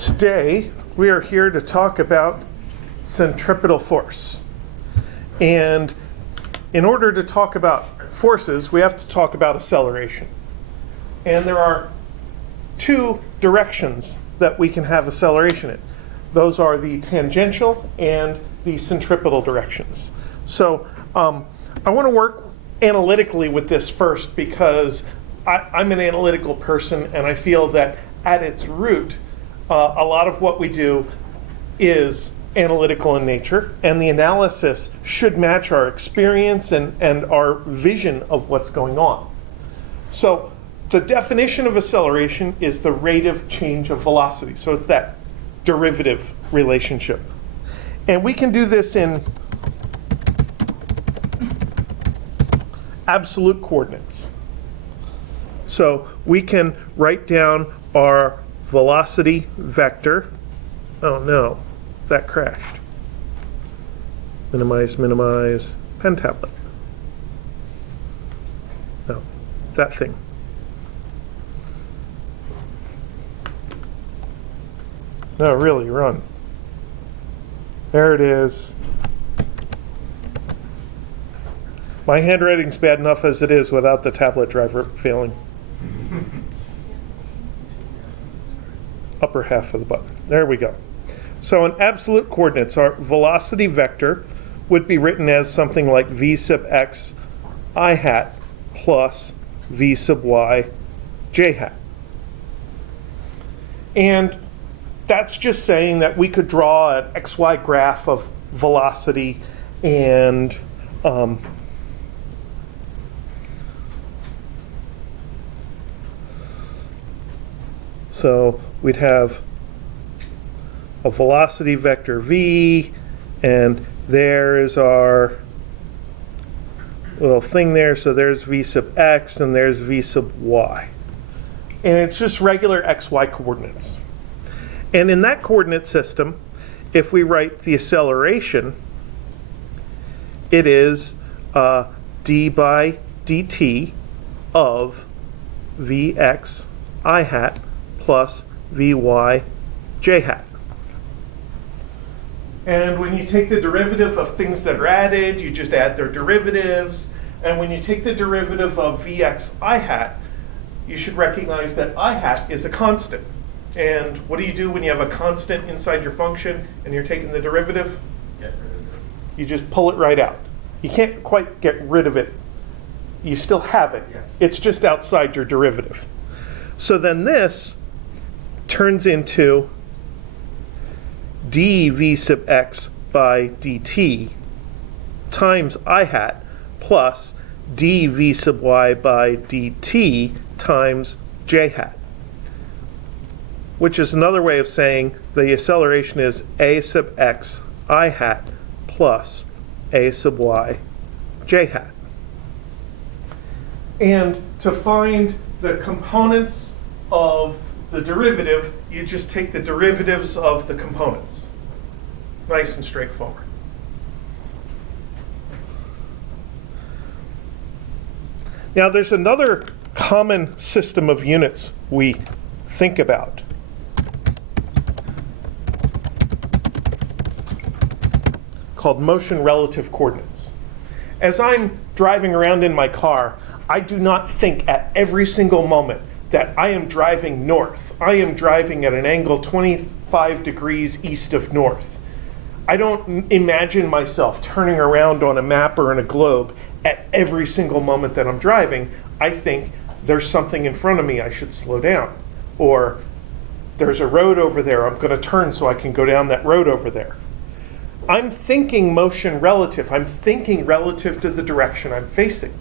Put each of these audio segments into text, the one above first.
Today, we are here to talk about centripetal force. And in order to talk about forces, we have to talk about acceleration. And there are two directions that we can have acceleration in. Those are the tangential and the centripetal directions. So I want to work analytically with this first because I'm an analytical person, and I feel that at its root, a lot of what we do is analytical in nature, and the analysis should match our experience and our vision of what's going on. So the definition of acceleration is the rate of change of velocity. So it's that derivative relationship. And we can do this in absolute coordinates. So we can write down our velocity vector. Oh no, that crashed. Minimize, minimize, pen tablet. No, that thing. No, really, run. There it is. My handwriting's bad enough as it is without the tablet driver failing. Upper half of the button. There we go. So in absolute coordinates, our velocity vector would be written as something like v sub x I hat plus v sub y j hat. And that's just saying that we could draw an xy graph of velocity and so we'd have a velocity vector v, and there is our little thing there. So there's v sub x and there's v sub y. And it's just regular xy coordinates. And in that coordinate system, if we write the acceleration, it is d by dt of vx I hat plus vy j hat. And when you take the derivative of things that are added, you just add their derivatives. And when you take the derivative of vx I hat, you should recognize that I hat is a constant. And what do you do when you have a constant inside your function and you're taking the derivative? Get rid of it. You just pull it right out. You can't quite get rid of it. You still have it. Yeah. It's just outside your derivative. So then this turns into dv sub x by dt times I hat plus dv sub y by dt times j hat, which is another way of saying the acceleration is a sub x I hat plus a sub y j hat. And to find the components of the derivative, you just take the derivatives of the components. Nice and straightforward. Now there's another common system of units we think about. Called motion relative coordinates. As I'm driving around in my car, I do not think at every single moment that I am driving north. I am driving at an angle 25 degrees east of north. I don't imagine myself turning around on a map or in a globe at every single moment that I'm driving. I think there's something in front of me, I should slow down. Or there's a road over there, I'm going to turn so I can go down that road over there. I'm thinking motion relative. I'm thinking relative to the direction I'm facing.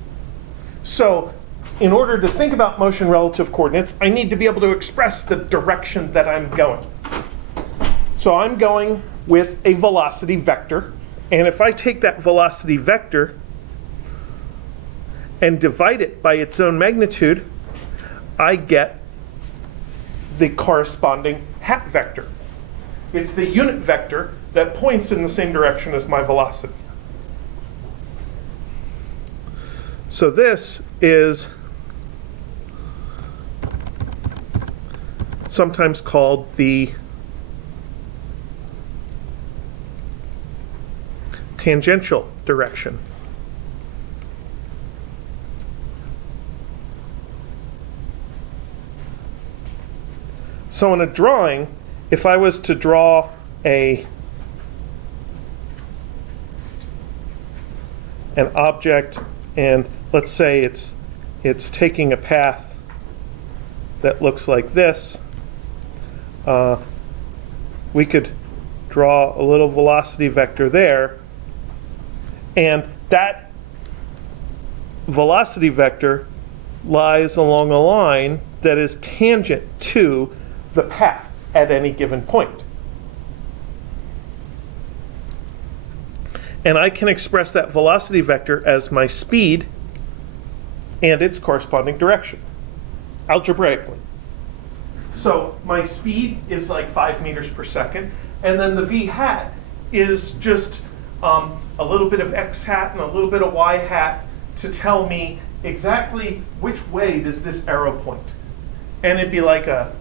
So in order to think about motion relative coordinates, I need to be able to express the direction that I'm going. So I'm going with a velocity vector. And if I take that velocity vector and divide it by its own magnitude, I get the corresponding hat vector. It's the unit vector that points in the same direction as my velocity. So this is sometimes called the tangential direction. So in a drawing, if I was to draw an object, and let's say it's taking a path that looks like this, we could draw a little velocity vector there, and that velocity vector lies along a line that is tangent to the path at any given point. And I can express that velocity vector as my speed and its corresponding direction, algebraically. So my speed is like 5 meters per second, and then the v hat is just a little bit of x hat and a little bit of y hat to tell me exactly which way does this arrow point. And it'd be like a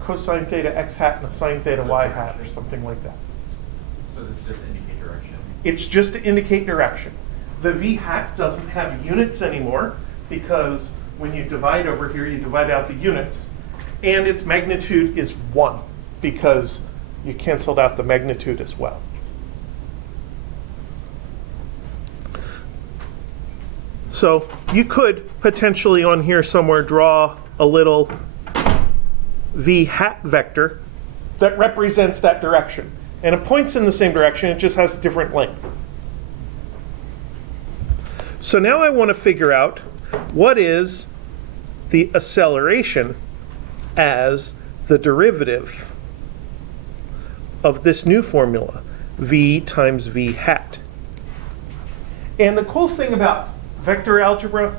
cosine theta x hat and a sine theta y hat or something like that. So this is just to indicate direction? It's just to indicate direction. The v hat doesn't have units anymore because when you divide over here, you divide out the units. And its magnitude is 1 because you canceled out the magnitude as well. So you could potentially on here somewhere draw a little v hat vector that represents that direction. And it points in the same direction, it just has a different length. So now I want to figure out what is the acceleration as the derivative of this new formula, v times v hat. And the cool thing about vector algebra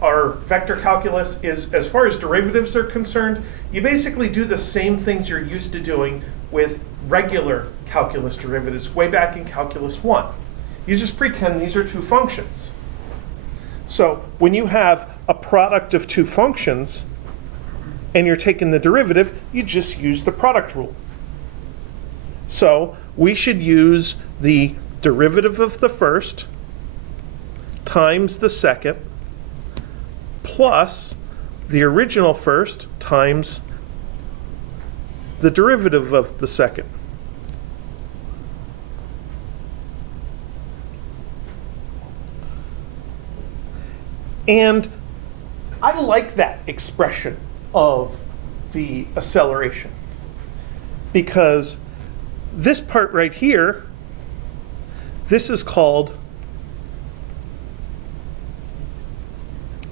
or vector calculus is, as far as derivatives are concerned, you basically do the same things you're used to doing with regular calculus derivatives way back in calculus 1. You just pretend these are two functions. So when you have a product of two functions and you're taking the derivative, you just use the product rule. So we should use the derivative of the first times the second plus the original first times the derivative of the second. And I like that expression of the acceleration because this part right here, this is called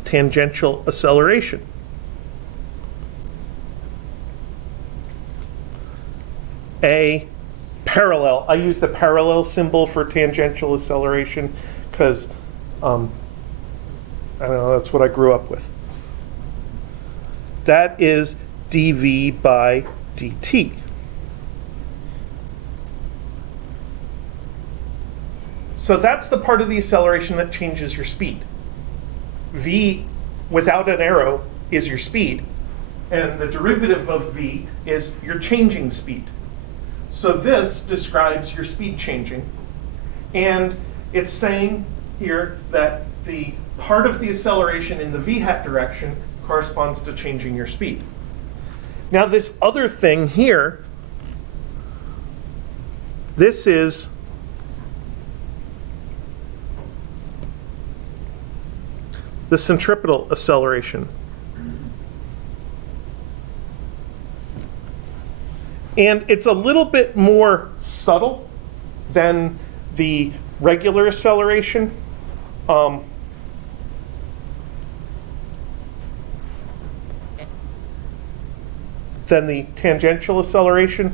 tangential acceleration. A parallel, I use the parallel symbol for tangential acceleration because I don't know, that's what I grew up with. That is dv by dt. So that's the part of the acceleration that changes your speed. V without an arrow is your speed, and the derivative of v is your changing speed. So this describes your speed changing, and it's saying here that the part of the acceleration in the v hat direction corresponds to changing your speed. Now this other thing here, this is the centripetal acceleration. And it's a little bit more subtle than the regular acceleration. Than the tangential acceleration.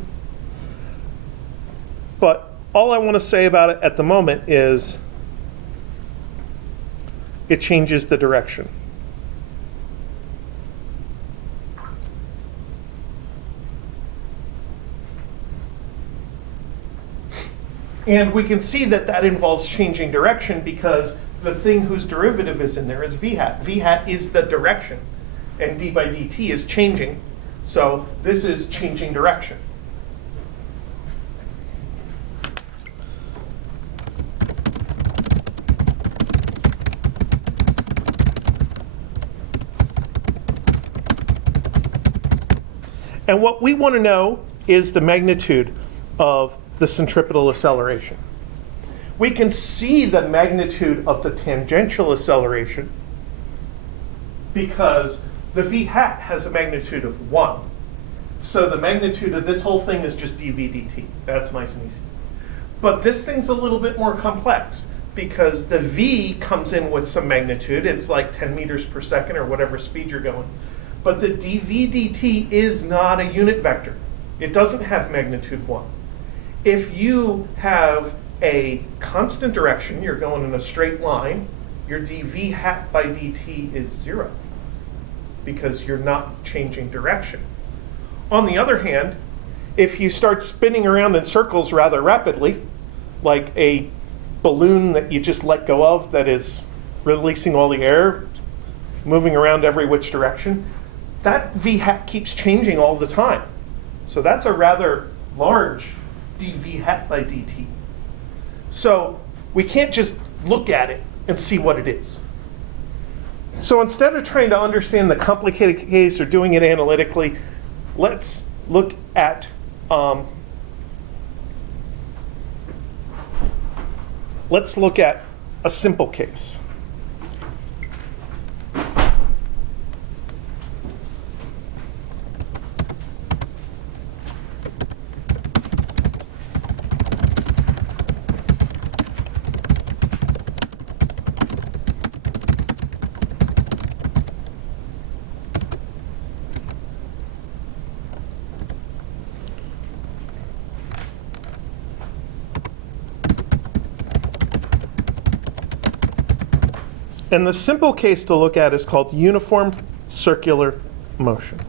But all I want to say about it at the moment is it changes the direction. And we can see that that involves changing direction because the thing whose derivative is in there is v hat. V hat is the direction, and d by dt is changing. So this is changing direction. And what we want to know is the magnitude of the centripetal acceleration. We can see the magnitude of the tangential acceleration because the v hat has a magnitude of 1. So the magnitude of this whole thing is just dv dt. That's nice and easy. But this thing's a little bit more complex because the v comes in with some magnitude. It's like 10 meters per second or whatever speed you're going. But the dv dt is not a unit vector. It doesn't have magnitude 1. If you have a constant direction, you're going in a straight line, your dv hat by dt is 0 because you're not changing direction. On the other hand, if you start spinning around in circles rather rapidly, like a balloon that you just let go of that is releasing all the air, moving around every which direction, that v hat keeps changing all the time. So that's a rather large dv hat by dt. So we can't just look at it and see what it is. So instead of trying to understand the complicated case or doing it analytically, let's look at a simple case. And the simple case to look at is called uniform circular motion.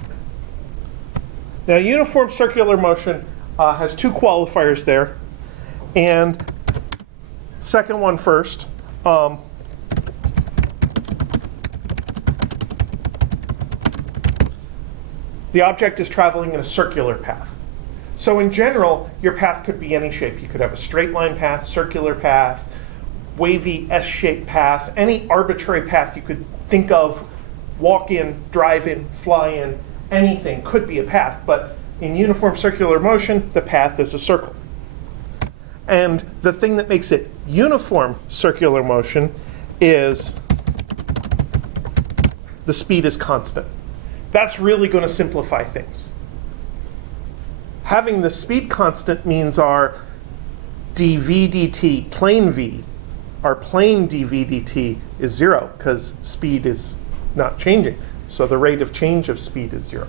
Now, uniform circular motion has two qualifiers there. And second one first. The object is traveling in a circular path. So in general, your path could be any shape. You could have a straight line path, circular path, wavy S-shaped path, any arbitrary path you could think of, walk in, drive in, fly in, anything could be a path, but in uniform circular motion, the path is a circle. And the thing that makes it uniform circular motion is the speed is constant. That's really going to simplify things. Having the speed constant means our dv dt plane v, our plane dv dt is 0 because speed is not changing. So the rate of change of speed is 0.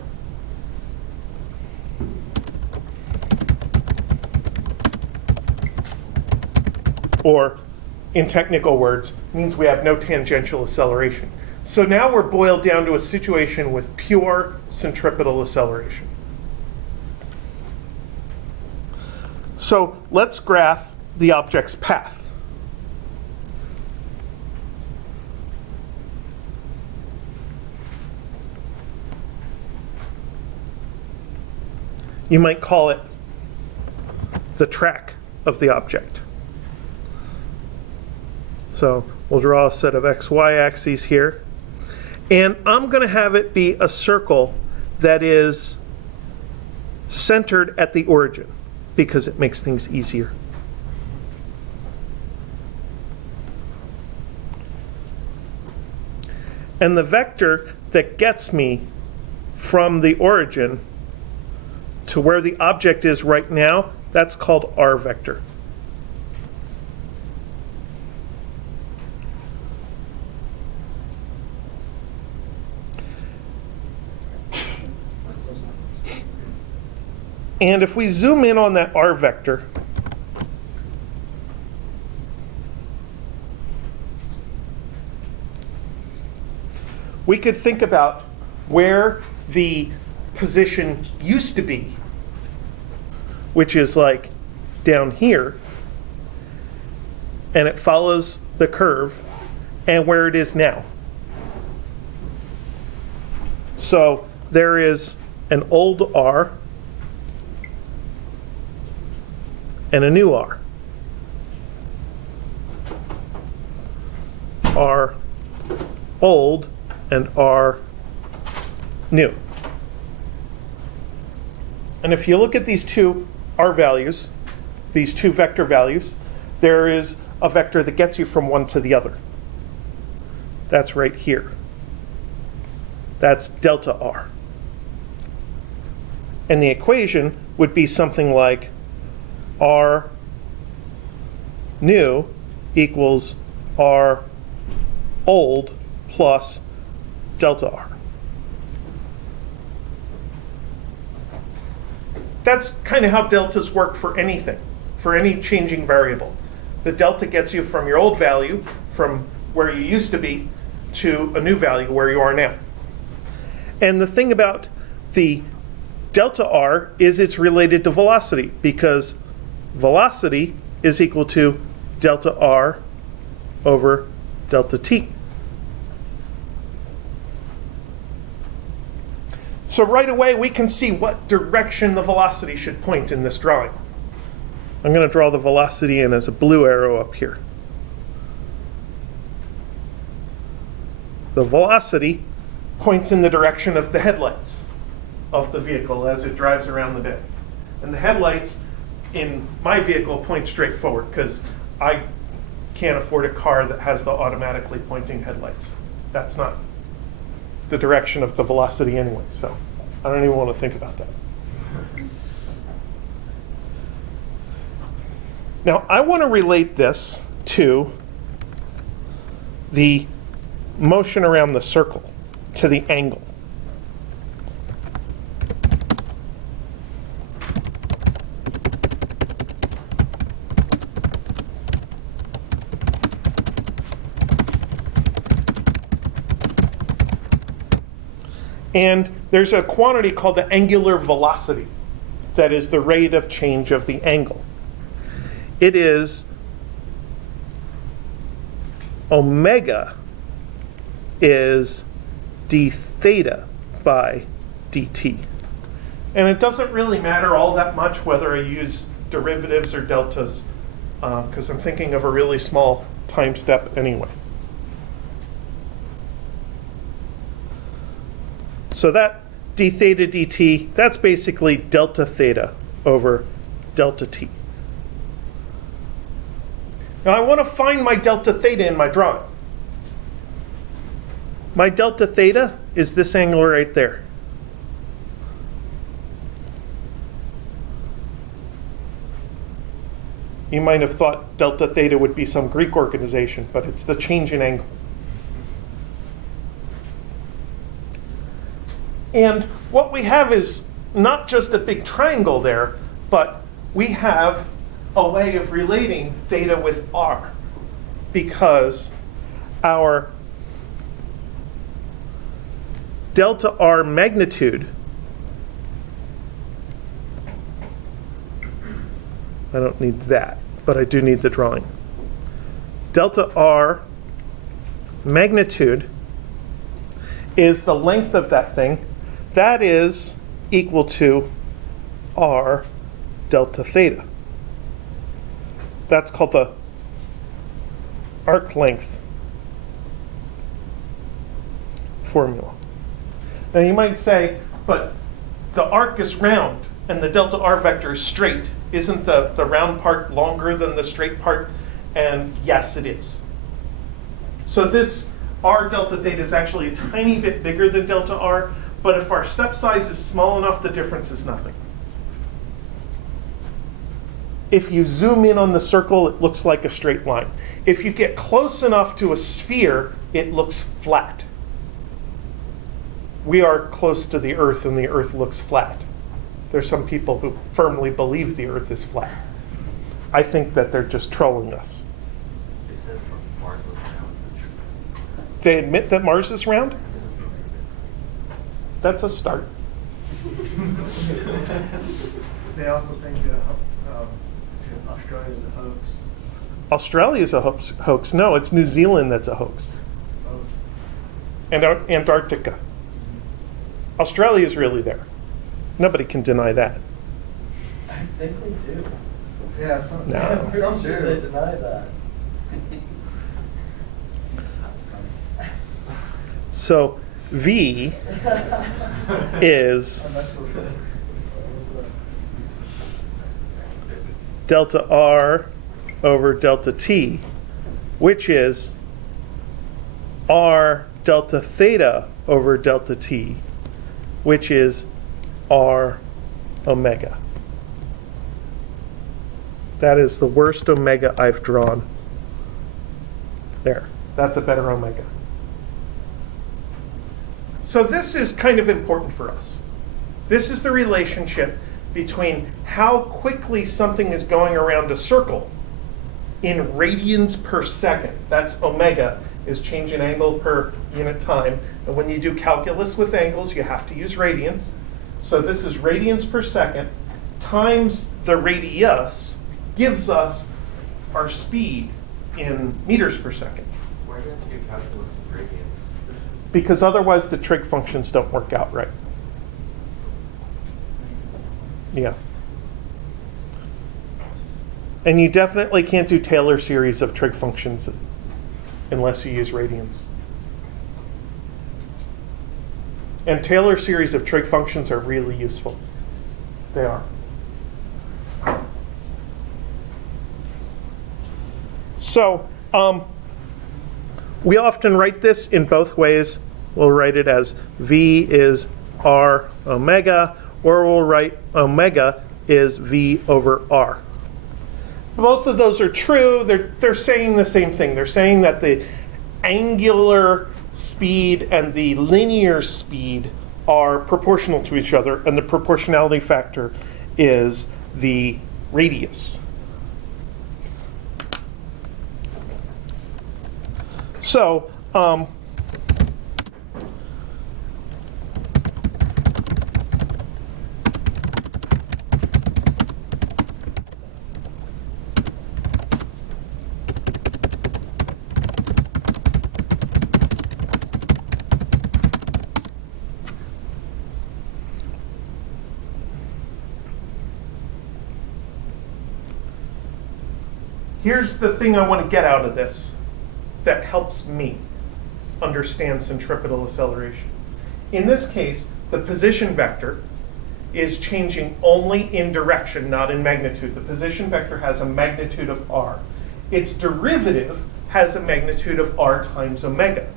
Or, in technical words, means we have no tangential acceleration. So now we're boiled down to a situation with pure centripetal acceleration. So let's graph the object's path. You might call it the track of the object. So we'll draw a set of x-y axes here. And I'm going to have it be a circle that is centered at the origin because it makes things easier. And the vector that gets me from the origin to where the object is right now, that's called r vector. And if we zoom in on that r vector, we could think about where the position used to be, which is like down here, and it follows the curve, and where it is now. So there is an old r and a new r. R old and r new. And if you look at these two R values, these two vector values, there is a vector that gets you from one to the other. That's right here. That's delta R. And the equation would be something like R new equals R old plus delta R. That's kind of how deltas work for anything, for any changing variable. The delta gets you from your old value, from where you used to be, to a new value where you are now. And the thing about the delta R is it's related to velocity, because velocity is equal to delta R over delta t. So right away we can see what direction the velocity should point in this drawing. I'm going to draw the velocity in as a blue arrow up here. The velocity points in the direction of the headlights of the vehicle as it drives around the bend. And the headlights in my vehicle point straight forward because I can't afford a car that has the automatically pointing headlights. That's not the direction of the velocity anyway, so I don't even want to think about that. Now, I want to relate this to the motion around the circle, to the angle. And there's a quantity called the angular velocity, that is the rate of change of the angle. It is omega is d theta by dt. And it doesn't really matter all that much whether I use derivatives or deltas, because I'm thinking of a really small time step anyway. So that d theta dt, that's basically delta theta over delta t. Now I want to find my delta theta in my drawing. My delta theta is this angle right there. You might have thought delta theta would be some Greek organization, but it's the change in angle. And what we have is not just a big triangle there, but we have a way of relating theta with r, because our delta r magnitude, I don't need that, but I do need the drawing. Delta r magnitude is the length of that thing. That is equal to r delta theta. That's called the arc length formula. Now you might say, but the arc is round and the delta r vector is straight. Isn't the round part longer than the straight part? And yes, it is. So this r delta theta is actually a tiny bit bigger than delta r, but if our step size is small enough, the difference is nothing. If you zoom in on the circle, it looks like a straight line. If you get close enough to a sphere, it looks flat. We are close to the Earth, and the Earth looks flat. There's some people who firmly believe the Earth is flat. I think that they're just trolling us. They said Mars was round. They admit that Mars is round? That's a start. They also think Australia is a hoax. Australia is a hoax. No, it's New Zealand that's a hoax. And Antarctica. Australia is really there. Nobody can deny that. I think we do. Yeah, some, No. I'm pretty some sure do. they deny that. So V is I'm not sure. delta r over delta t, which is r delta theta over delta t, which is r omega. That is the worst omega I've drawn. There, that's a better omega. So this is kind of important for us. This is the relationship between how quickly something is going around a circle in radians per second. That's omega, is change in angle per unit time. And when you do calculus with angles, you have to use radians. So this is radians per second times the radius gives us our speed in meters per second. Why do you have to do calculus and radians? Because otherwise the trig functions don't work out right. Yeah. And you definitely can't do Taylor series of trig functions unless you use radians. And Taylor series of trig functions are really useful. They are. So, we often write this in both ways. We'll write it as V is R omega, or we'll write omega is V over R. Both of those are true. They're saying the same thing. They're saying that the angular speed and the linear speed are proportional to each other, and the proportionality factor is the radius. So, here's the thing I want to get out of this that helps me understand centripetal acceleration. In this case, the position vector is changing only in direction, not in magnitude. The position vector has a magnitude of r. Its derivative has a magnitude of r times omega.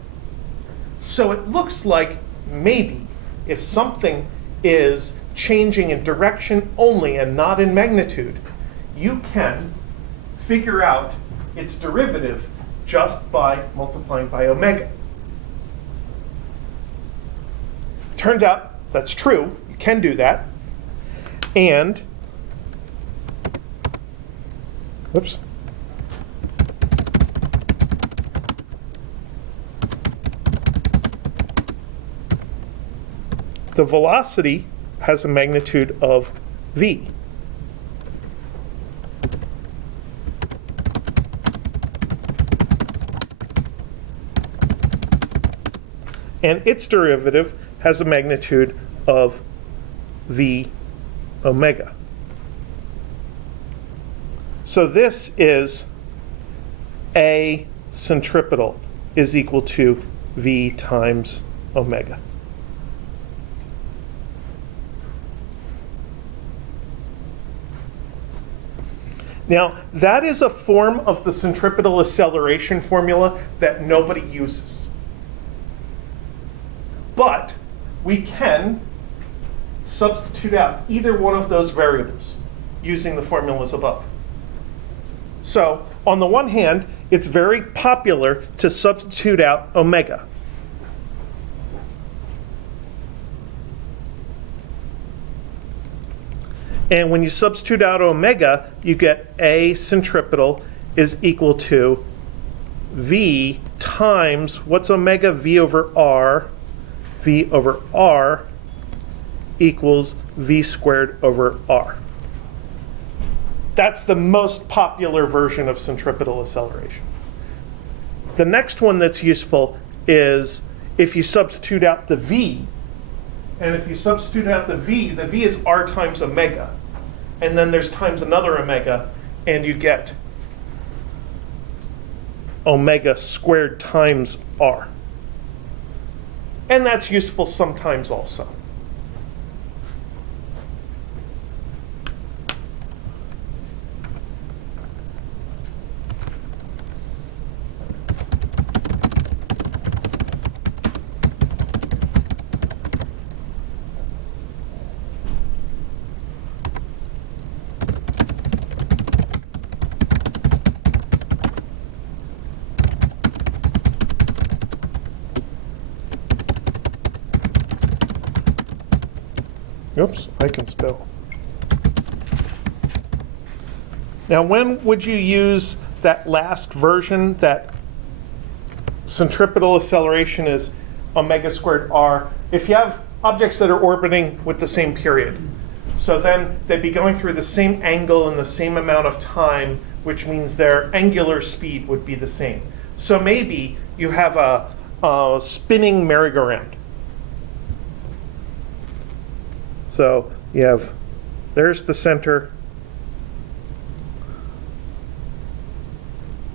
So it looks like maybe if something is changing in direction only and not in magnitude, you can figure out its derivative just by multiplying by omega. Turns out that's true. You can do that. And, whoops. The velocity has a magnitude of v. And its derivative has a magnitude of v omega. So this is a centripetal is equal to v times omega. Now, that is a form of the centripetal acceleration formula that nobody uses. But we can substitute out either one of those variables using the formulas above. So, on the one hand, it's very popular to substitute out omega. And when you substitute out omega, you get a centripetal is equal to v times, what's omega? V over r. V over r equals v squared over r. That's the most popular version of centripetal acceleration. The next one that's useful is if you substitute out the v. And if you substitute out the v is r times omega. And then there's times another omega, and you get omega squared times r. And that's useful sometimes also. Oops, I can spell. Now, when would you use that last version, that centripetal acceleration is omega squared r, if you have objects that are orbiting with the same period? So then they'd be going through the same angle in the same amount of time, which means their angular speed would be the same. So maybe you have a spinning merry-go-round. So you have, there's the center,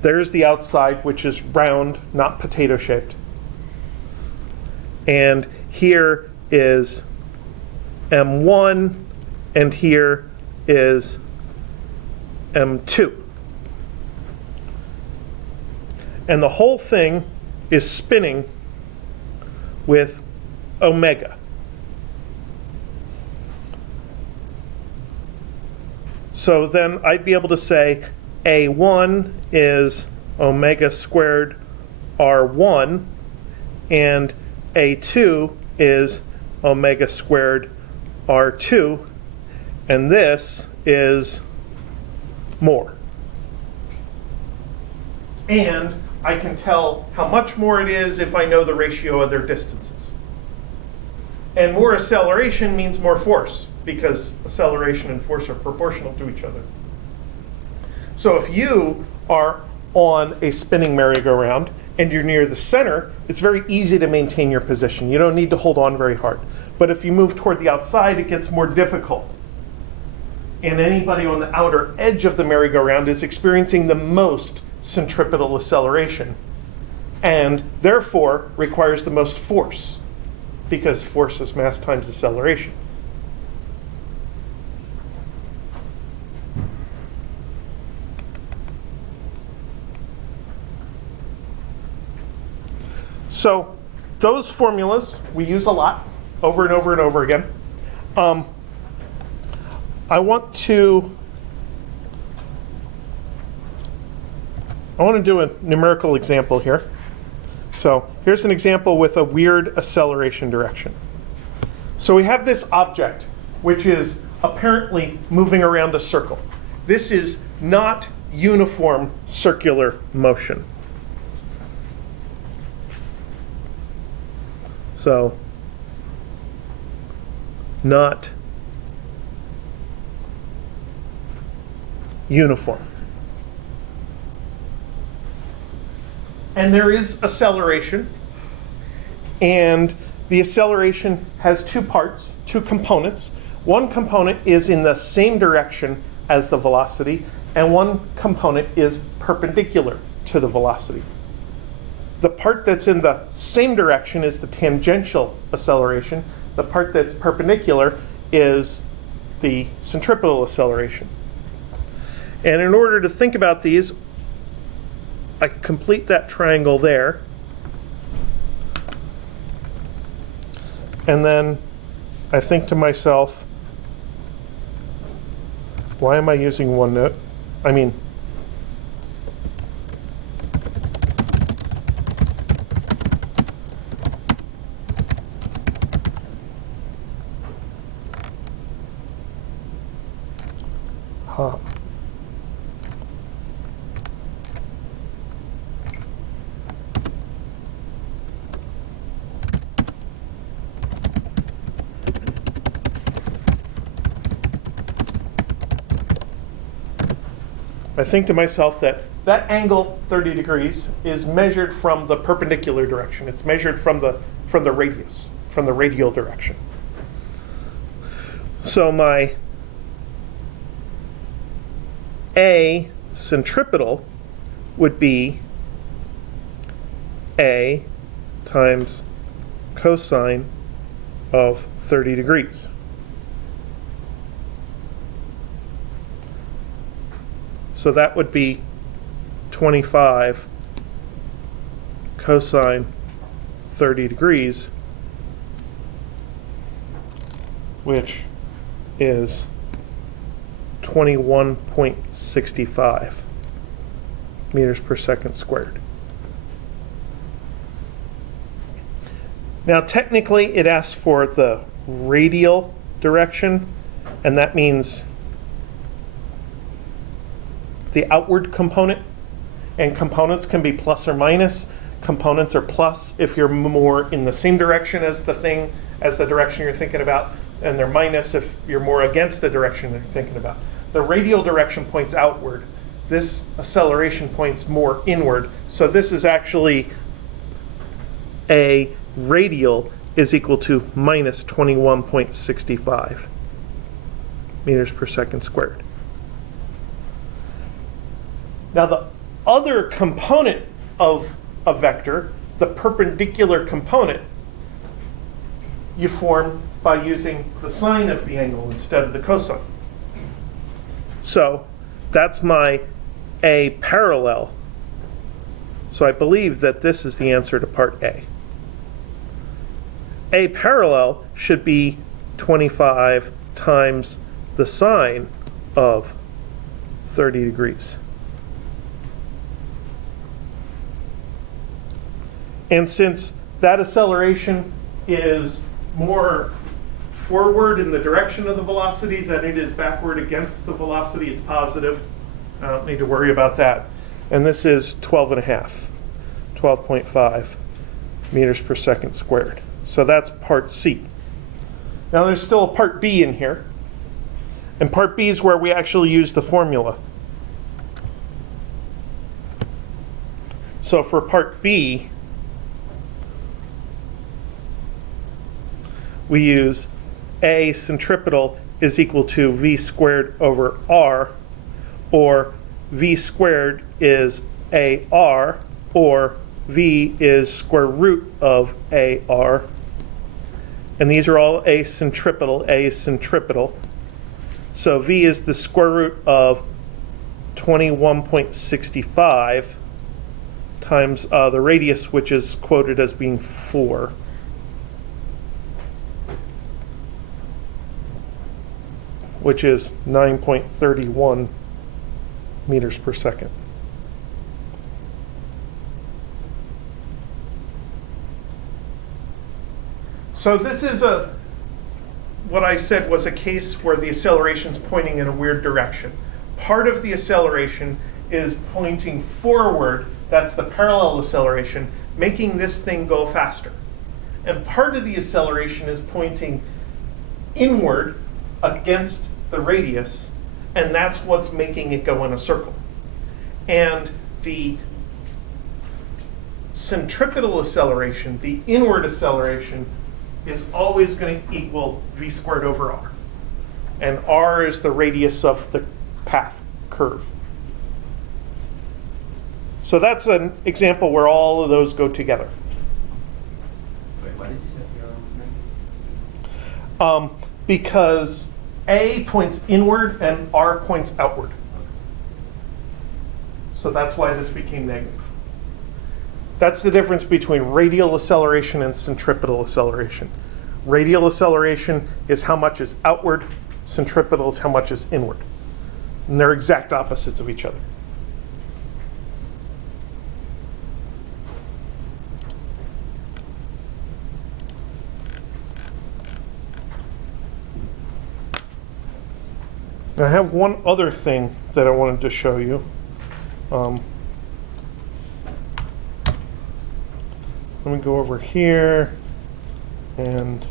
there's the outside, which is round, not potato-shaped. And here is M1, and here is M2. And the whole thing is spinning with omega. So then I'd be able to say A1 is omega squared R1, and A2 is omega squared R2, and this is more. And I can tell how much more it is if I know the ratio of their distances. And more acceleration means more force, because acceleration and force are proportional to each other. So if you are on a spinning merry-go-round and you're near the center, it's very easy to maintain your position. You don't need to hold on very hard. But if you move toward the outside, it gets more difficult. And anybody on the outer edge of the merry-go-round is experiencing the most centripetal acceleration, and therefore requires the most force, because force is mass times acceleration. So those formulas we use a lot, over and over and over again. I want to do a numerical example here. So here's an example with a weird acceleration direction. So we have this object, which is apparently moving around a circle. This is not uniform circular motion. So, not uniform. And there is acceleration, and the acceleration has two parts, two components. One component is in the same direction as the velocity, and one component is perpendicular to the velocity. The part that's in the same direction is the tangential acceleration. The part that's perpendicular is the centripetal acceleration. And in order to think about these, I complete that triangle there. And then I think to myself, why am I using one note? I mean, I think to myself that that angle, 30 degrees, is measured from the perpendicular direction. It's measured from the radius, from the radial direction. So my A centripetal would be A times cosine of 30 degrees. So that would be 25 cosine 30 degrees, which is 21.65 meters per second squared. Now technically it asks for the radial direction, and that means the outward component. And components can be plus or minus. Components are plus if you're more in the same direction as the thing, as the direction you're thinking about, and they're minus if you're more against the direction you're thinking about. The radial direction points outward. This acceleration points more inward. So this is actually a radial is equal to minus 21.65 meters per second squared. Now the other component of a vector, the perpendicular component, you form by using the sine of the angle instead of the cosine. So that's my A parallel. So I believe that this is the answer to part A. A parallel should be 25 times the sine of 30 degrees. And since that acceleration is more forward in the direction of the velocity than it is backward against the velocity, it's positive. I don't need to worry about that. And this is 12.5 meters per second squared. So that's part C. Now there's still a part B in here. And part B is where we actually use the formula. So for part B, we use A centripetal is equal to V squared over R, or V squared is AR, or V is square root of AR. And these are all A centripetal. So V is the square root of 21.65 times the radius, which is quoted as being 4. Which is 9.31 meters per second. So this is what I said was a case where the acceleration's pointing in a weird direction. Part of the acceleration is pointing forward, that's the parallel acceleration, making this thing go faster. And part of the acceleration is pointing inward against the radius, and that's what's making it go in a circle. And the centripetal acceleration, the inward acceleration, is always going to equal V squared over R. And R is the radius of the path curve. So that's an example where all of those go together. Wait, why did you say the other was negative? Because A points inward and R points outward. So that's why this became negative. That's the difference between radial acceleration and centripetal acceleration. Radial acceleration is how much is outward, centripetal is how much is inward. And they're exact opposites of each other. I have one other thing that I wanted to show you. Let me go over here and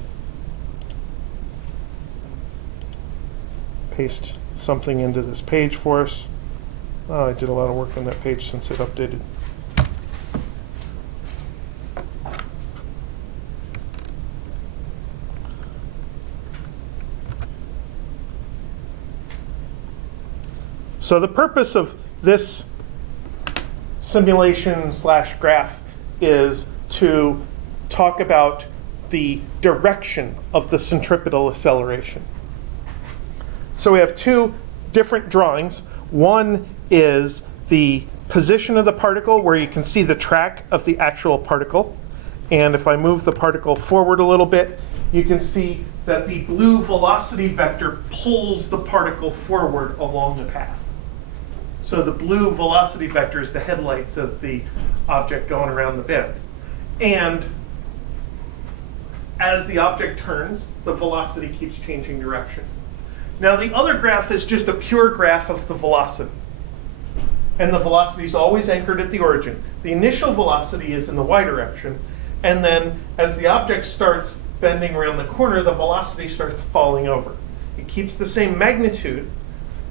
paste something into this page for us. Oh, I did a lot of work on that page since it updated. So the purpose of this simulation slash graph is to talk about the direction of the centripetal acceleration. So we have two different drawings. One is the position of the particle where you can see the track of the actual particle. And if I move the particle forward a little bit, you can see that the blue velocity vector pulls the particle forward along the path. So the blue velocity vector is the headlights of the object going around the bend. And as the object turns, the velocity keeps changing direction. Now the other graph is just a pure graph of the velocity. And the velocity is always anchored at the origin. The initial velocity is in the y direction, and then as the object starts bending around the corner, the velocity starts falling over. It keeps the same magnitude,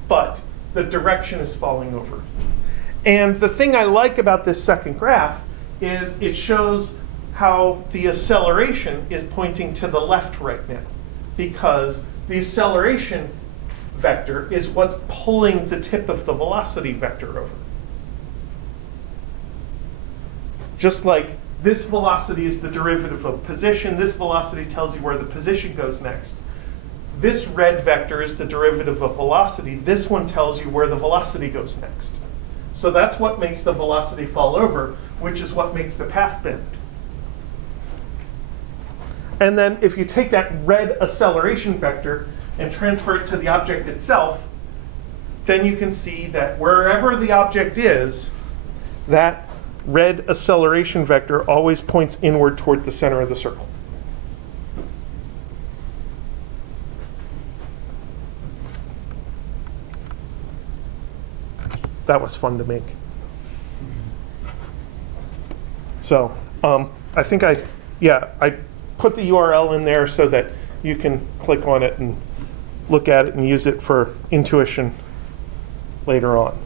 but the direction is falling over. And the thing I like about this second graph is it shows how the acceleration is pointing to the left right now, because the acceleration vector is what's pulling the tip of the velocity vector over. Just like this velocity is the derivative of position, this velocity tells you where the position goes next. This red vector is the derivative of velocity. This one tells you where the velocity goes next. So that's what makes the velocity fall over, which is what makes the path bend. And then if you take that red acceleration vector and transfer it to the object itself, then you can see that wherever the object is, that red acceleration vector always points inward toward the center of the circle. That was fun to make. So I think I put the URL in there so that you can click on it and look at it and use it for intuition later on.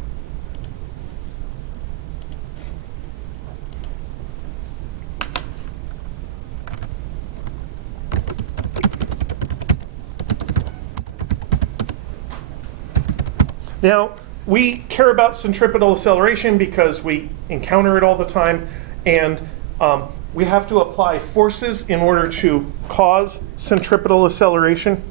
Now, we care about centripetal acceleration because we encounter it all the time, and we have to apply forces in order to cause centripetal acceleration.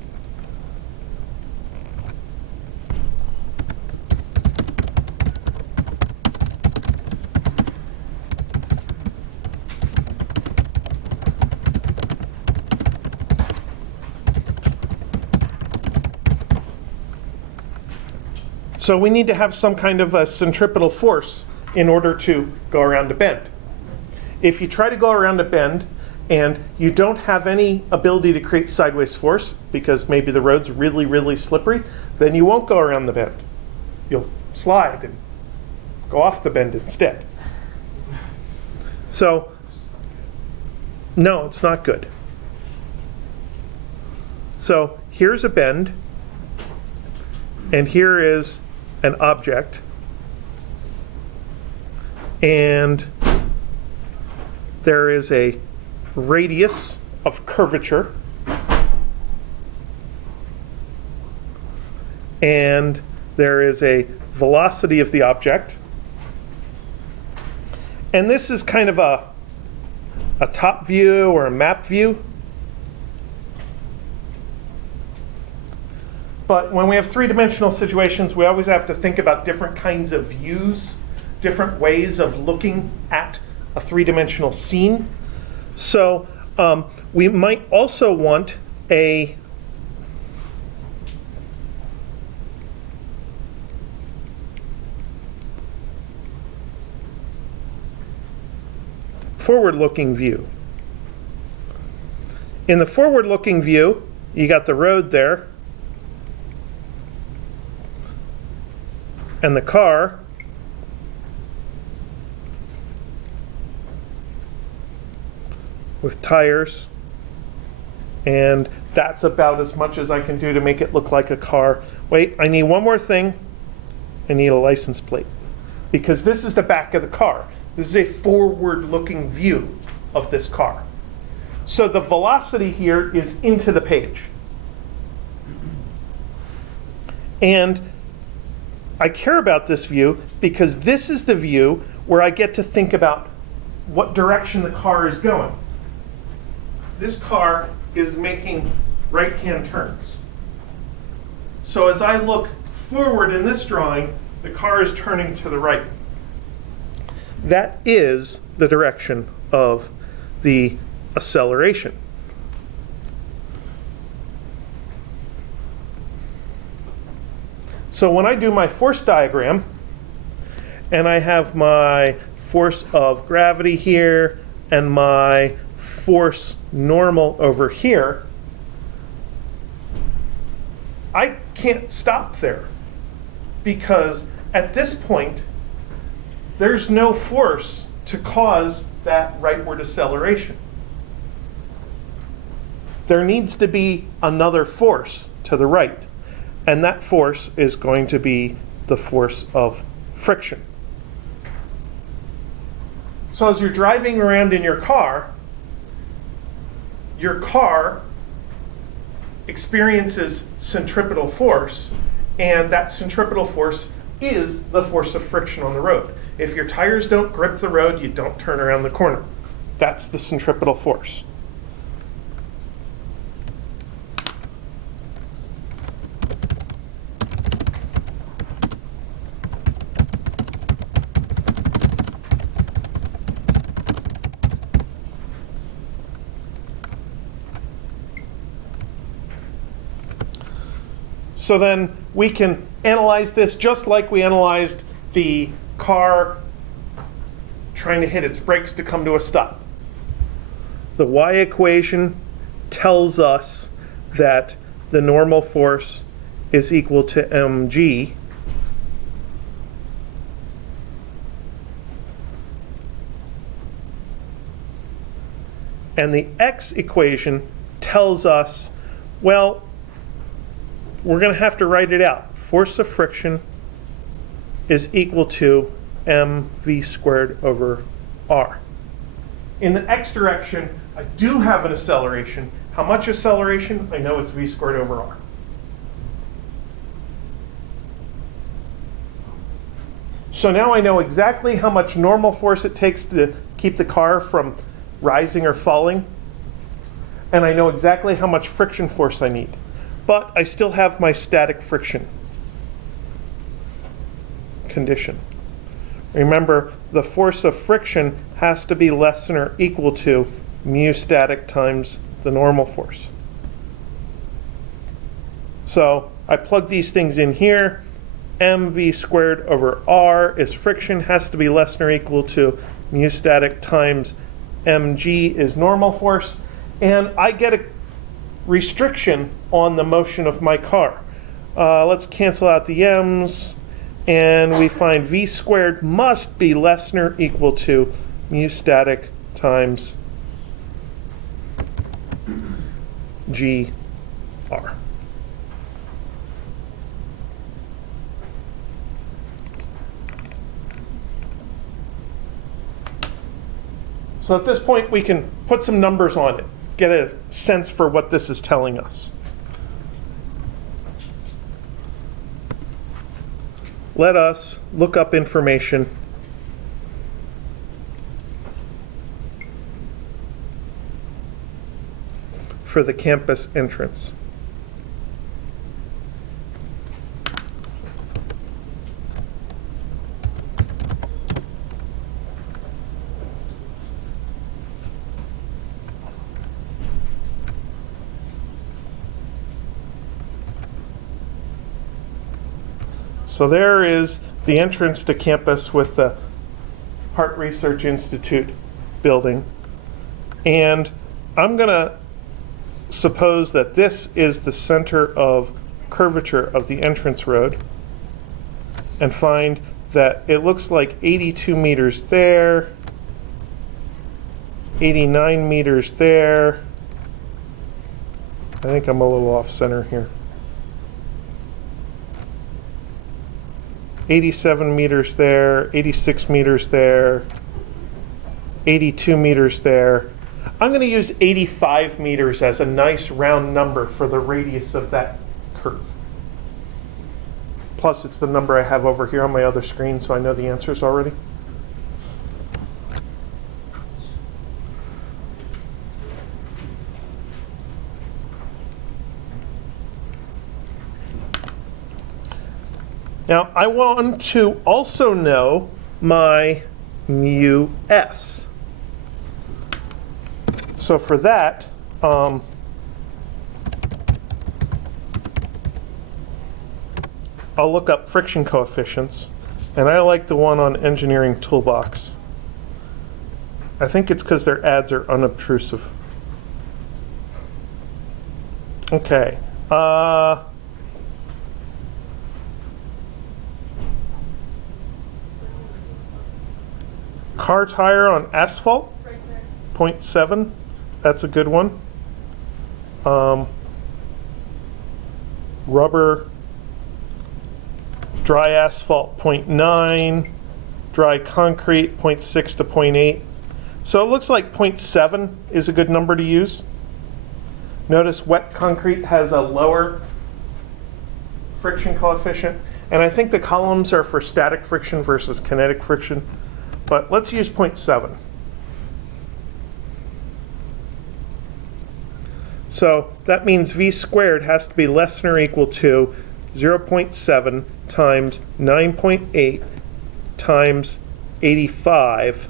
So we need to have some kind of a centripetal force in order to go around a bend. If you try to go around a bend and you don't have any ability to create sideways force because maybe the road's really, really slippery, then you won't go around the bend. You'll slide and go off the bend instead. So, no, it's not good. So here's a bend, and here is an object, and there is a radius of curvature, and there is a velocity of the object, and this is kind of a top view or a map view. But when we have three-dimensional situations, we always have to think about different kinds of views, different ways of looking at a three-dimensional scene. So we might also want a forward-looking view. In the forward-looking view, you got the road there, and the car, with tires, and that's about as much as I can do to make it look like a car. Wait, I need one more thing. I need a license plate, because this is the back of the car. This is a forward-looking view of this car. So the velocity here is into the page. And I care about this view because this is the view where I get to think about what direction the car is going. This car is making right-hand turns. So as I look forward in this drawing, the car is turning to the right. That is the direction of the acceleration. So when I do my force diagram, and I have my force of gravity here, and my force normal over here, I can't stop there because at this point, there's no force to cause that rightward acceleration. There needs to be another force to the right, and that force is going to be the force of friction. So as you're driving around in your car experiences centripetal force, and that centripetal force is the force of friction on the road. If your tires don't grip the road, you don't turn around the corner. That's the centripetal force. So then we can analyze this just like we analyzed the car trying to hit its brakes to come to a stop. The y equation tells us that the normal force is equal to mg. And the x equation tells us, well, we're going to have to write it out. Force of friction is equal to mv squared over r. In the x direction, I do have an acceleration. How much acceleration? I know it's v squared over r. So now I know exactly how much normal force it takes to keep the car from rising or falling, and I know exactly how much friction force I need. But I still have my static friction condition. Remember, the force of friction has to be less than or equal to mu static times the normal force. So I plug these things in here. mv squared over r is friction, has to be less than or equal to mu static times mg is normal force. And I get a restriction on the motion of my car. Let's cancel out the m's, and we find v squared must be less than or equal to mu static times gr. So at this point, we can put some numbers on it, get a sense for what this is telling us. Let us look up information for the campus entrance. So there is the entrance to campus with the Heart Research Institute building. And I'm going to suppose that this is the center of curvature of the entrance road, and find that it looks like 82 meters there, 89 meters there. I think I'm a little off center here. 87 meters there, 86 meters there, 82 meters there. I'm going to use 85 meters as a nice round number for the radius of that curve. Plus, it's the number I have over here on my other screen, so I know the answers already. Now, I want to also know my mu s. So for that, I'll look up friction coefficients, and I like the one on Engineering Toolbox. I think it's because their ads are unobtrusive. Okay. Car tire on asphalt, Right there. 0.7. That's a good one. Rubber, dry asphalt, 0.9. Dry concrete, 0.6 to 0.8. So it looks like 0.7 is a good number to use. Notice wet concrete has a lower friction coefficient. And I think the columns are for static friction versus kinetic friction. But let's use 0.7. So that means V squared has to be less than or equal to 0.7 times 9.8 times 85,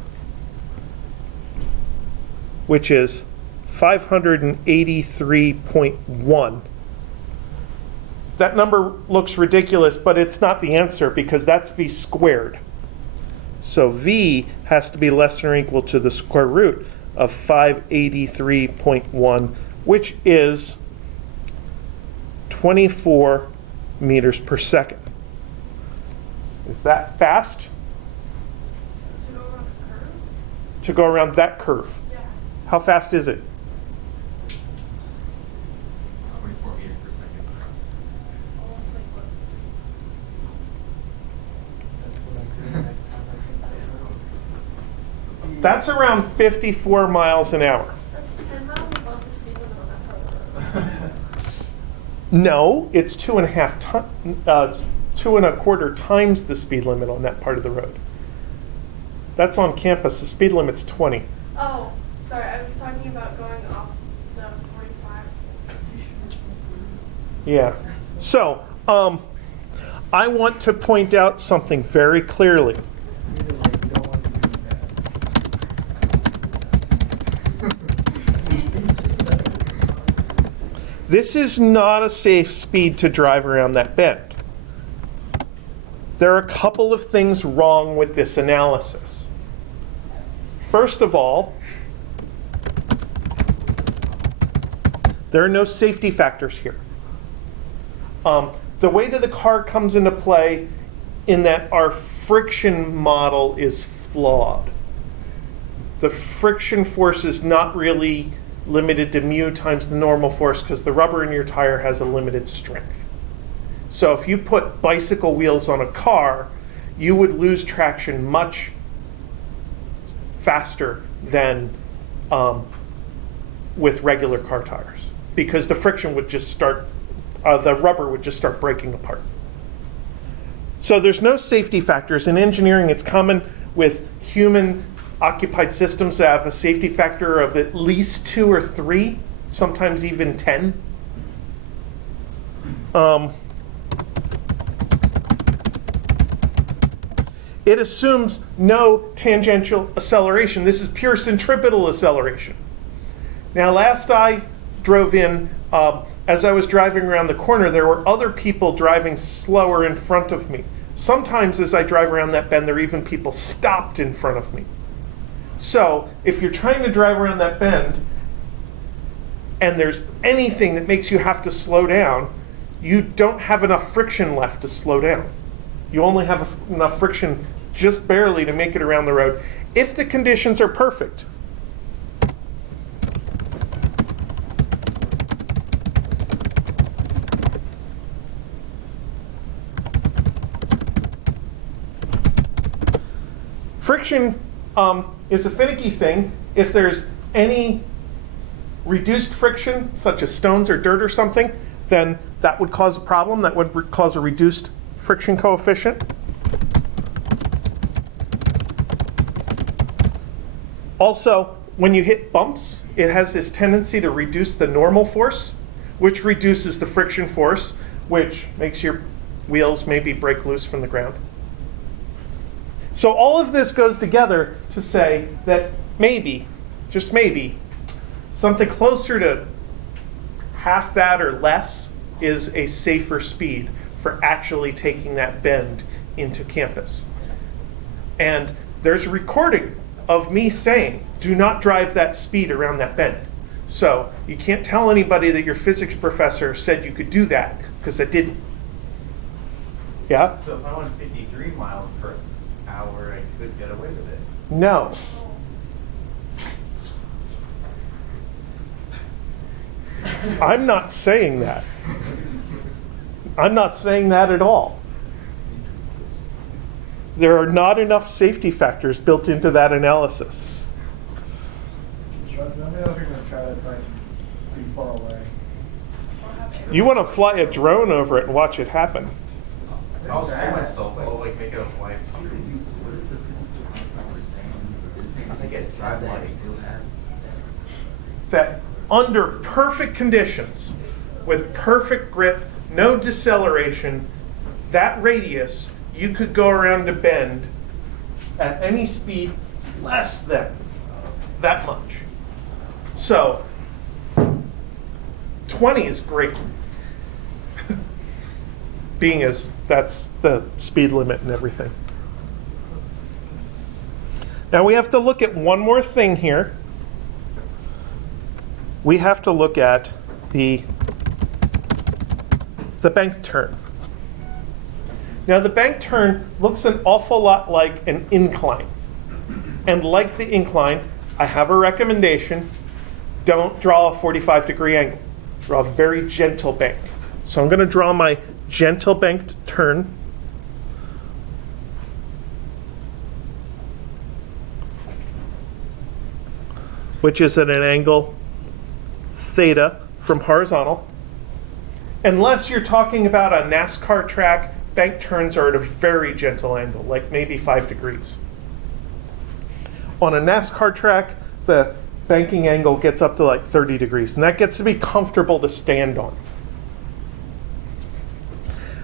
which is 583.1. That number looks ridiculous, but it's not the answer because that's V squared. So V has to be less than or equal to the square root of 583.1, which is 24 meters per second. Is that fast To go around the curve? to go around that curve? Yeah. How fast is it? 24 meters per second. Almost like what? That's what I'm doing next time I think. That's around 54 miles an hour. That's 10 miles above the speed limit on that part of the road. No, it's 2.25 times the speed limit on that part of the road. That's on campus. The speed limit's 20. Oh, sorry, I was talking about going off the 45. Yeah. So, I want to point out something very clearly. Either way, you don't want to do that. This is not a safe speed to drive around that bend. There are a couple of things wrong with this analysis. First of all, there are no safety factors here. The weight of the car comes into play in that our friction model is flawed. The friction force is not really limited to mu times the normal force because the rubber in your tire has a limited strength. So if you put bicycle wheels on a car, you would lose traction much faster than with regular car tires because the friction would just start, the rubber would just start breaking apart. So there's no safety factors. In engineering, it's common with human occupied systems that have a safety factor of at least 2 or 3, sometimes even 10. It assumes no tangential acceleration. This is pure centripetal acceleration. Now, last I drove in, as I was driving around the corner, there were other people driving slower in front of me. Sometimes as I drive around that bend, there are even people stopped in front of me. So if you're trying to drive around that bend and there's anything that makes you have to slow down, you don't have enough friction left to slow down. You only have enough friction just barely to make it around the road if the conditions are perfect. Friction is a finicky thing. If there's any reduced friction, such as stones or dirt or something, then that would cause a problem. That would cause a reduced friction coefficient. Also, when you hit bumps, it has this tendency to reduce the normal force, which reduces the friction force, which makes your wheels maybe break loose from the ground. So all of this goes together to say that maybe, just maybe, something closer to half that or less is a safer speed for actually taking that bend into campus. And there's a recording of me saying, do not drive that speed around that bend. So you can't tell anybody that your physics professor said you could do that, because it didn't. Yeah? So if I went 53 miles per hour, I could get away with it. No. I'm not saying that. I'm not saying that at all. There are not enough safety factors built into that analysis. Let me know if you're gonna try that thing pretty far away. You want to fly a drone over it and watch it happen. I'll stay myself, I'll like make it a flight. I get drive lights. That under perfect conditions, with perfect grip, no deceleration, that radius, you could go around a bend at any speed less than that much. So 20 is great. Being as that's the speed limit and everything. Now we have to look at one more thing here. We have to look at the bank turn. Now the bank turn looks an awful lot like an incline. And like the incline, I have a recommendation. Don't draw a 45-degree angle. Draw a very gentle bank. So I'm going to draw my gentle banked turn. Which is at an angle theta from horizontal. Unless you're talking about a NASCAR track, bank turns are at a very gentle angle, like maybe 5 degrees. On a NASCAR track, the banking angle gets up to like 30 degrees, and that gets to be comfortable to stand on.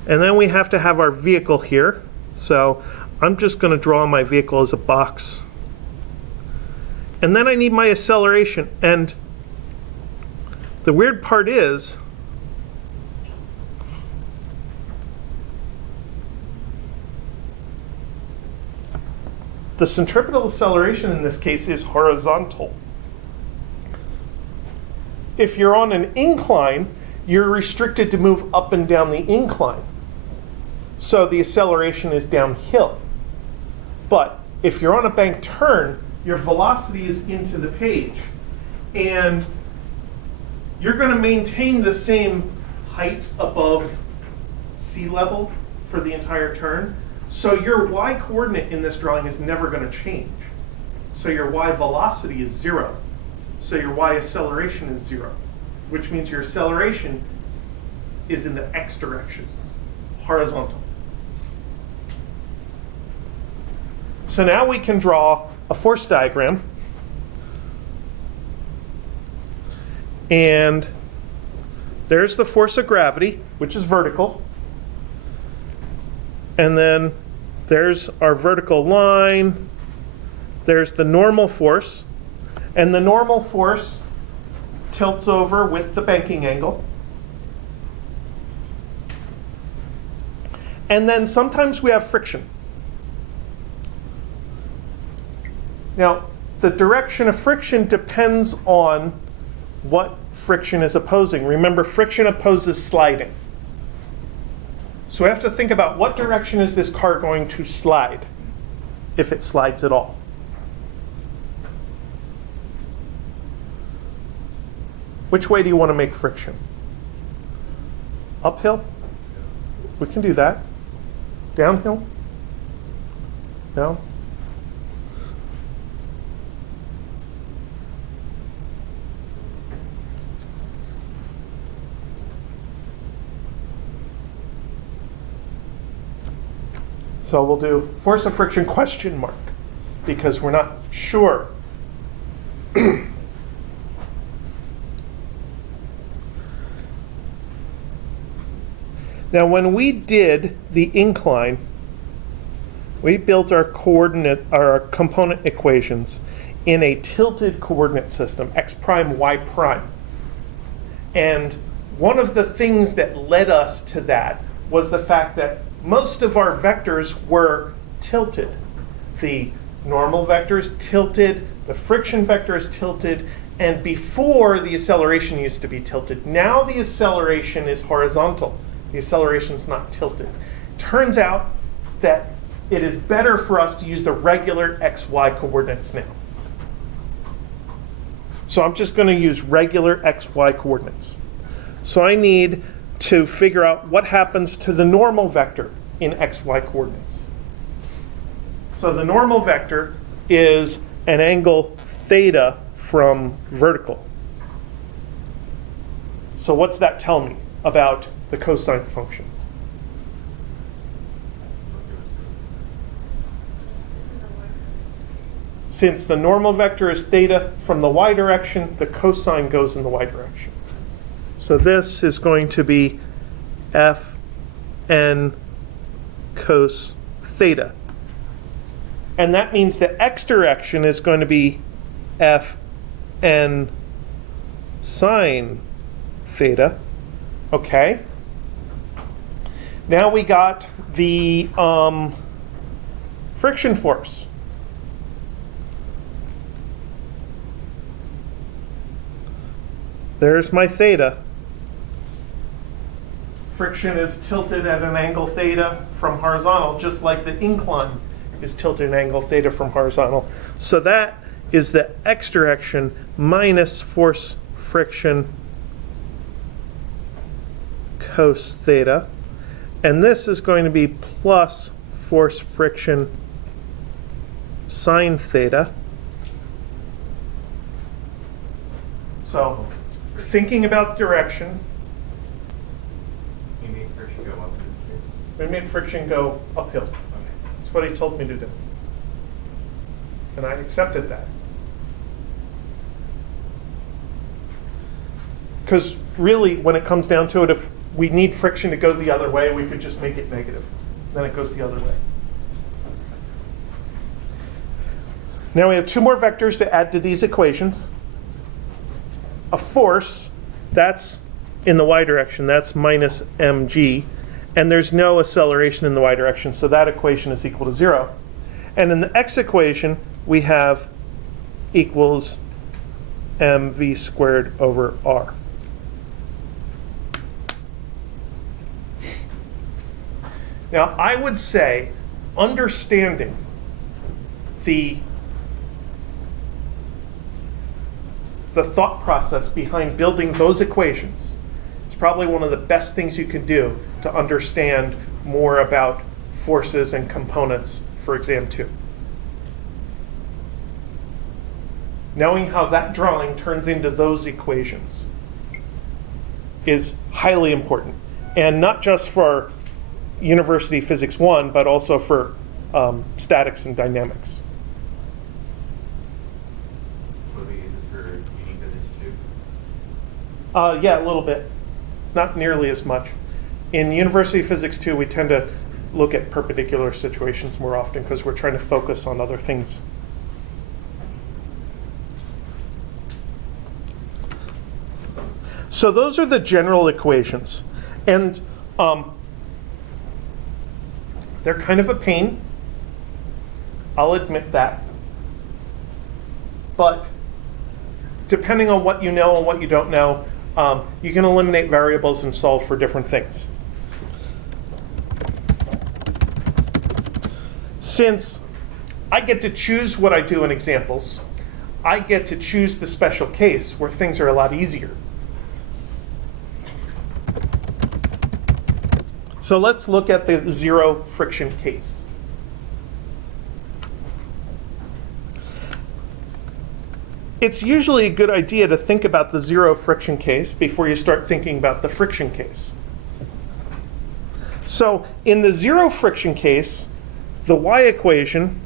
And then we have to have our vehicle here. So I'm just going to draw my vehicle as a box. And then I need my acceleration. And the weird part is, the centripetal acceleration in this case is horizontal. If you're on an incline, you're restricted to move up and down the incline. So the acceleration is downhill. But if you're on a bank turn, your velocity is into the page. And you're going to maintain the same height above sea level for the entire turn. So your y coordinate in this drawing is never going to change. So your y velocity is 0. So your y acceleration is 0, which means your acceleration is in the x direction, horizontal. So now we can draw a force diagram. And there's the force of gravity, which is vertical. And then there's our vertical line. There's the normal force. And the normal force tilts over with the banking angle. And then sometimes we have friction. Now, the direction of friction depends on what friction is opposing. Remember, friction opposes sliding. So we have to think about what direction is this car going to slide, if it slides at all. Which way do you want to make friction? Uphill? We can do that. Downhill? No? So we'll do force of friction question mark, because we're not sure. Now when we did the incline, we built our component equations in a tilted coordinate system, x prime, y prime. And one of the things that led us to that was the fact that most of our vectors were tilted. The normal vector is tilted, the friction vector is tilted, And before, the acceleration used to be tilted. Now the acceleration is horizontal. The acceleration is not tilted. Turns out that it is better for us to use the regular XY coordinates now. So I'm just going to use regular XY coordinates. So I need to figure out what happens to the normal vector in XY coordinates. So the normal vector is an angle theta from vertical. So what's that tell me about the cosine function? Since the normal vector is theta from the y direction, the cosine goes in the y direction. So this is going to be Fn cos theta. And that means the x direction is going to be Fn sine theta. Okay. Now we got the friction force. There's my theta. Friction is tilted at an angle theta from horizontal, just like the incline is tilted at an angle theta from horizontal. So that is the x direction minus force friction cos theta. And this is going to be plus force friction sine theta. So thinking about direction, You need friction go up in this case. we made friction go uphill. Okay. That's what he told me to do. And I accepted that. Because really, when it comes down to it, if we need friction to go the other way, we could just make it negative. Then it goes the other way. Now we have two more vectors to add to these equations. A force, that's in the y direction, that's minus mg. And there's no acceleration in the y direction, so that equation is equal to 0. And in the x equation, we have equals mv squared over r. Now, I would say understanding the thought process behind building those equations is probably one of the best things you can do to understand more about forces and components for exam 2. Knowing how that drawing turns into those equations is highly important, and not just for University Physics 1, but also for statics and dynamics. Would we use this for unique physics too? Yeah, a little bit. Not nearly as much. In University Physics 2, we tend to look at perpendicular situations more often because we're trying to focus on other things. So those are the general equations. And they're kind of a pain. I'll admit that. But depending on what you know and what you don't know, you can eliminate variables and solve for different things. Since I get to choose what I do in examples, I get to choose the special case where things are a lot easier. So let's look at the zero friction case. It's usually a good idea to think about the zero friction case before you start thinking about the friction case. So in the zero friction case, the y equation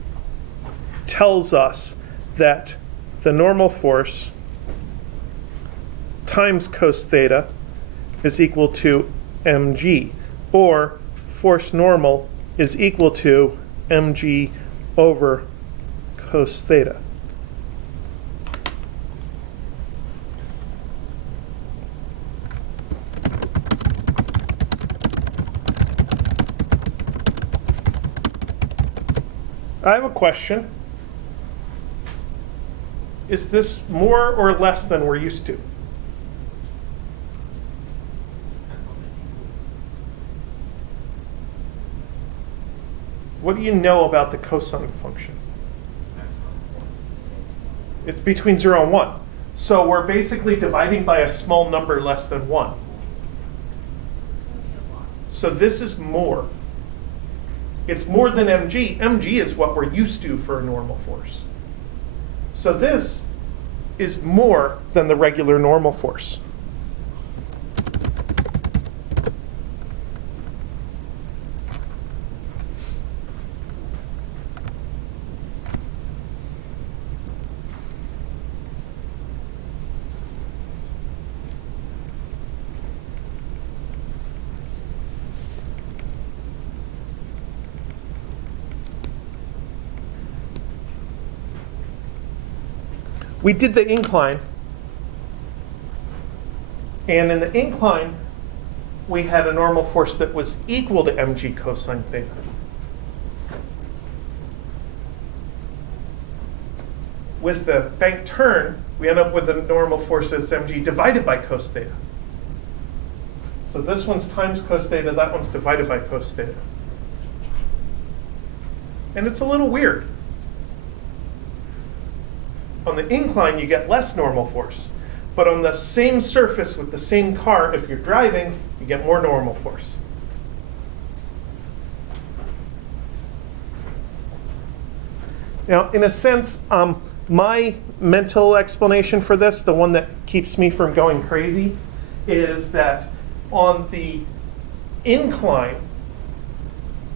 tells us that the normal force times cos theta is equal to mg, or force normal is equal to mg over cos theta. I have a question. is this more or less than we're used to? What do you know about the cosine function? It's between 0 and 1. So we're basically dividing by a small number less than 1. It's gonna be a lot. So this is more. It's more than mg. mg is what we're used to for a normal force. So this is more than the regular normal force. We did the incline, and in the incline, we had a normal force that was equal to mg cosine theta. With the bank turn, we end up with a normal force that's mg divided by cos theta. So this one's times cos theta, that one's divided by cos theta. And it's a little weird. On the incline, you get less normal force. But on the same surface with the same car, if you're driving, you get more normal force. Now, in a sense, my mental explanation for this, the one that keeps me from going crazy, is that on the incline,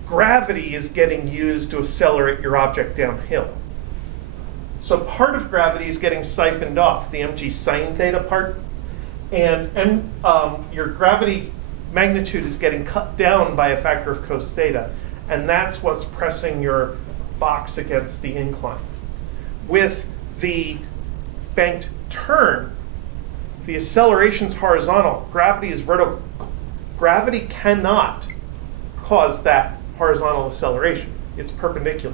gravity is getting used to accelerate your object downhill. So part of gravity is getting siphoned off, the mg sine theta part, and your gravity magnitude is getting cut down by a factor of cos theta, and that's what's pressing your box against the incline. With the banked turn, the acceleration's horizontal, gravity is vertical. Gravity cannot cause that horizontal acceleration. It's perpendicular.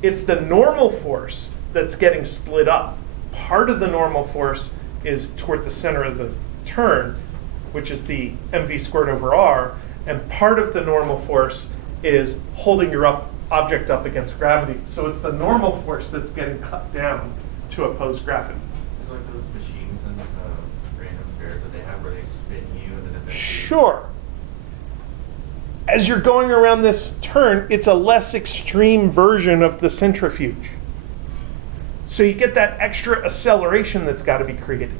It's the normal force that's getting split up. Part of the normal force is toward the center of the turn, which is the mv squared over r, and part of the normal force is holding your object up against gravity. So it's the normal force that's getting cut down to oppose gravity. It's like those machines and the random fairs that they have where they spin you and then eventually... Sure. As you're going around this turn, it's a less extreme version of the centrifuge. So you get that extra acceleration that's got to be created.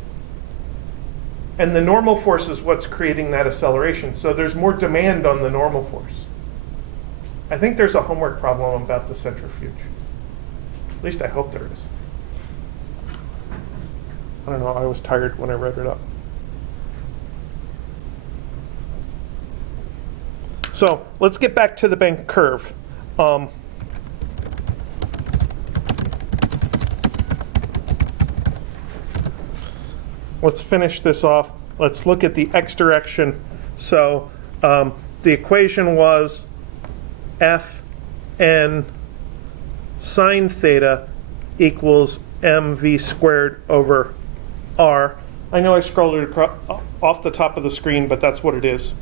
And the normal force is what's creating that acceleration. So there's more demand on the normal force. I think there's a homework problem about the centrifuge. At least I hope there is. I don't know, I was tired when I wrote it up. So let's get back to the bank curve. Let's finish this off. Let's look at the x direction. So the equation was Fn sine theta equals mv squared over r. I know I scrolled it off the top of the screen, but that's what it is.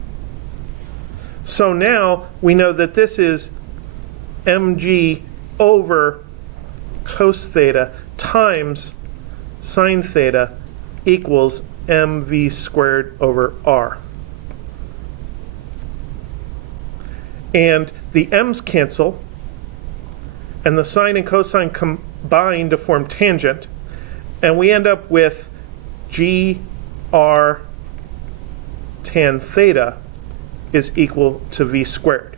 So now we know that this is mg over cos theta times sine theta equals mv squared over r. And the m's cancel, and the sine and cosine combine to form tangent, and we end up with gr tan theta is equal to v squared.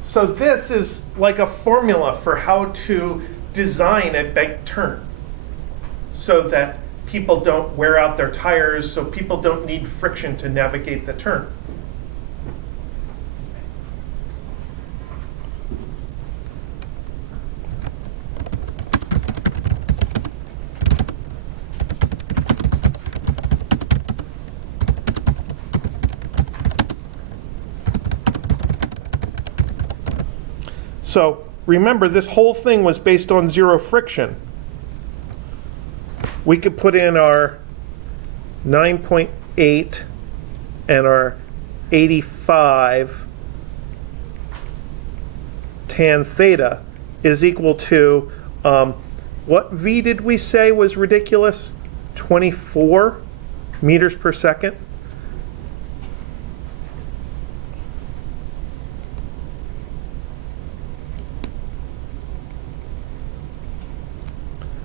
So this is like a formula for how to design a bank turn so that people don't wear out their tires, so people don't need friction to navigate the turn. So remember, this whole thing was based on zero friction. We could put in our 9.8 and our 85 tan theta is equal to, what V did we say was ridiculous? 24 meters per second?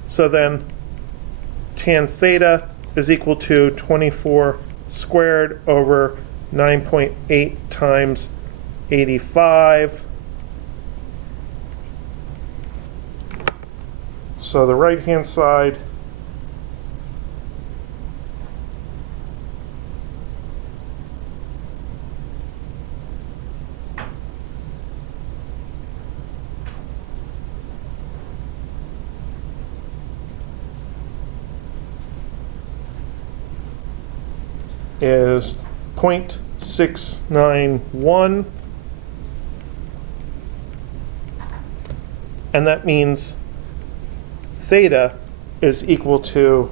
So then tan theta is equal to 24 squared over 9.8 times 85. So the right-hand side is 0.691, and that means theta is equal to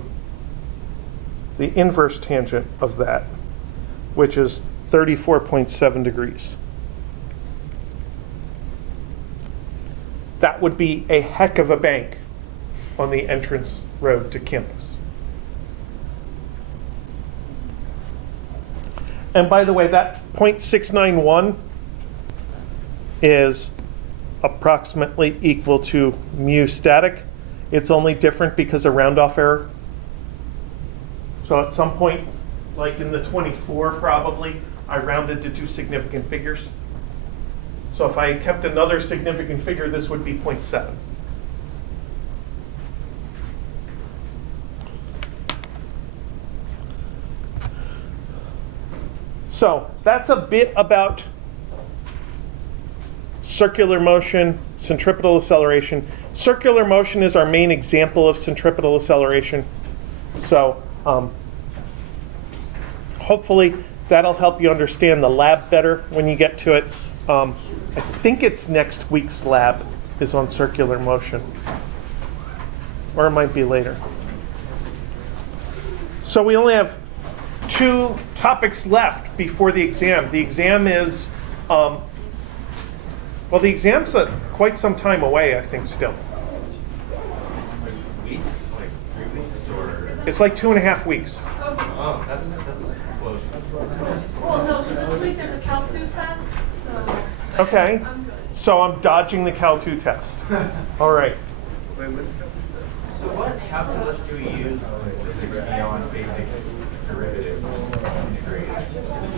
the inverse tangent of that, which is 34.7 degrees. That would be a heck of a bank on the entrance road to campus. And by the way, that 0.691 is approximately equal to mu static. It's only different because of round-off error. So at some point, like in the 24 probably, I rounded to two significant figures. So if I kept another significant figure, this would be 0.7. So that's a bit about circular motion, centripetal acceleration. Circular motion is our main example of centripetal acceleration. So hopefully that'll help you understand the lab better when you get to it. I think it's next week's lab is on circular motion. Or it might be later. So we only have 2 topics left before the exam. The exam is, well, the exam's quite some time away, I think, still. Like weeks, like 3 weeks, or? It's like 2.5 weeks. Oh, that's close. Well, no, so this week there's a Cal 2 test, so. Okay. I'm good. So I'm dodging the Cal 2 test. All right. So what calculus do we use to figure beyond basic derivatives and integration? Is it just